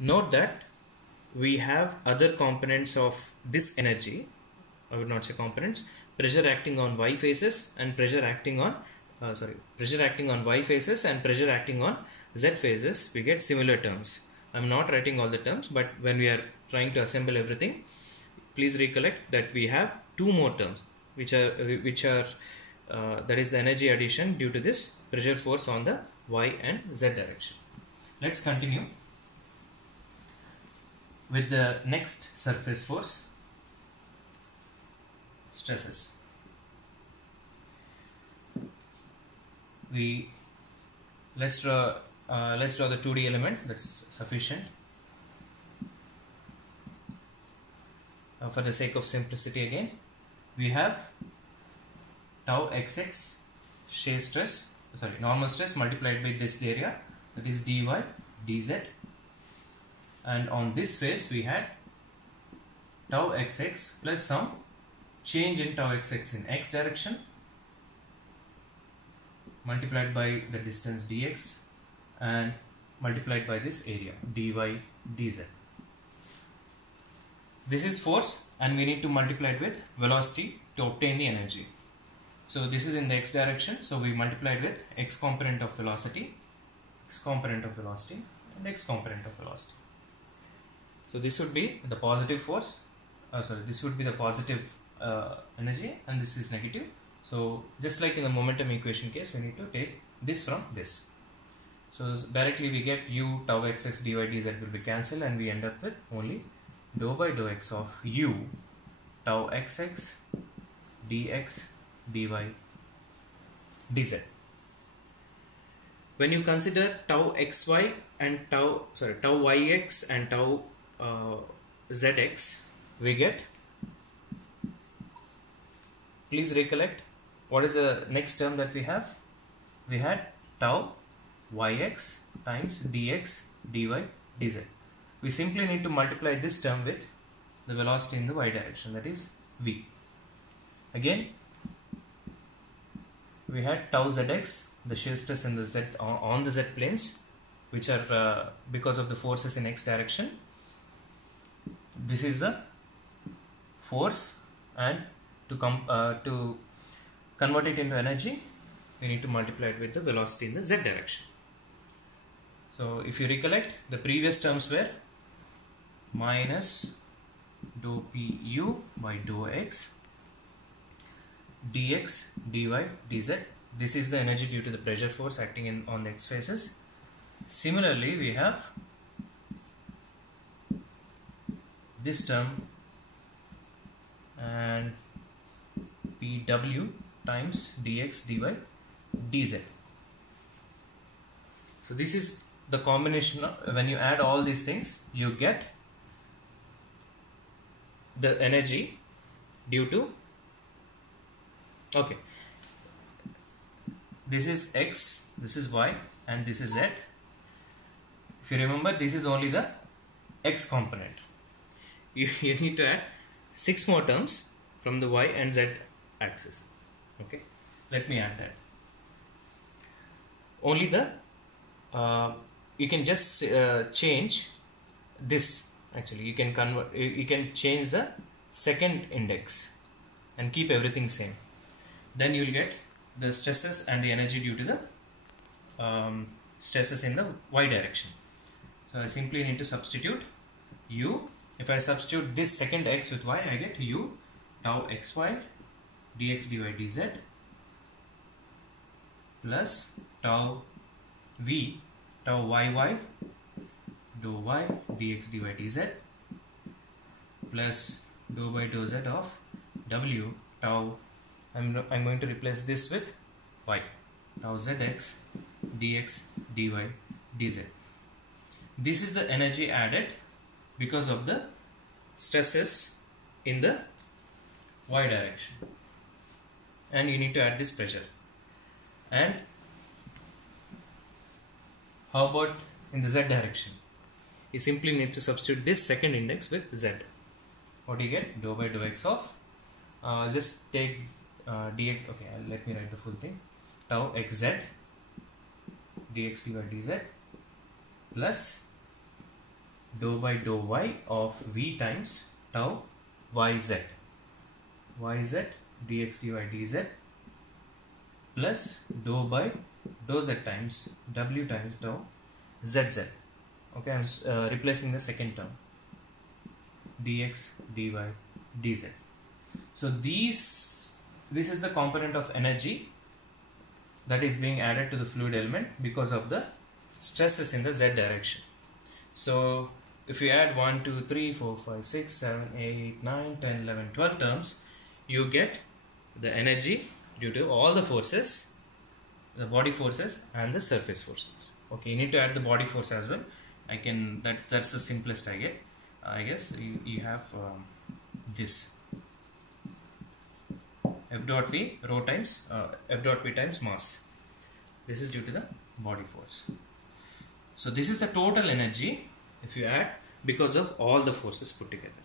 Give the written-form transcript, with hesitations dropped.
Note that we have other components of this energy. I would not say components. Pressure acting on y phases and pressure acting on pressure acting on y phases and pressure acting on z phases. We get similar terms. I'm not writing all the terms, but when we are trying to assemble everything, please recollect that we have two more terms which are that is the energy addition due to this pressure force on the y and z direction. Let's continue with the next surface force, stresses. Let's draw the 2D element. That's sufficient. For the sake of simplicity, again, we have tau xx shear stress, normal stress multiplied by this area, that is dy dz, and on this phase we had tau xx plus some change in tau xx in x direction multiplied by the distance dx and multiplied by this area dy dz. This is force and we need to multiply it with velocity to obtain the energy. So this is in the x direction, so we multiplied with x component of velocity, and x component of velocity. So this would be the positive force, this would be the positive energy, and this is negative. So just like in the momentum equation case, we need to take this from this. So directly we get u tau xx dy dz will be cancelled and we end up with only dou by dou x of u tau xx dx dy dz. When you consider tau xy and tau yx and tau zx, we get, please recollect what is the next term that we have. We had tau yx times dx dy dz. We simply need to multiply this term with the velocity in the y direction, that is v. Again, we had tau zx, the shear stress in the z on the z planes, which are because of the forces in x direction. This is the force, and to convert it into energy, we need to multiply it with the velocity in the z direction. So if you recollect, the previous terms were minus dou pu by dou x dx dy dz. This is the energy due to the pressure force acting on the x phases. Similarly, we have this term and pw times dx dy dz. So this is the combination of, when you add all these things, you get the energy due to, okay, this is x, this is y, and this is z. If you remember, this is only the x component. You need to add 6 more terms from the y and z axis. Okay, let me add that. Only the you can just change this. Actually, you can convert. You can change the second index and keep everything same. Then you will get the stresses and the energy due to the stresses in the y direction. So I simply need to substitute u. If I substitute this second x with y, I get u tau xy dx dy dz plus tau v tau yy dou y dx dy dz plus dou by dou z of w tau, I'm going to replace this with y tau zx dx dy dz. This is the energy added because of the stresses in the y direction, and you need to add this pressure. And how about in the z direction? You simply need to substitute this second index with z. What do you get? Dou by dou x of, just take dx, okay, let me write the full thing, tau xz dx dy dz plus dou by dou y of v times tau yz dx dy dz plus dou by dou z times w times tau zz. Okay, I'm replacing the second term, dx dy dz. So this is the component of energy that is being added to the fluid element because of the stresses in the z direction. So if you add 1, 2, 3, 4, 5, 6, 7, 8, 9, 10, 11, 12 terms, you get the energy due to all the forces, the body forces and the surface forces. Okay, you need to add the body force as well. That's the simplest I get. I guess you have this F dot V rho times F dot P times mass. This is due to the body force. So this is the total energy if you add because of all the forces put together.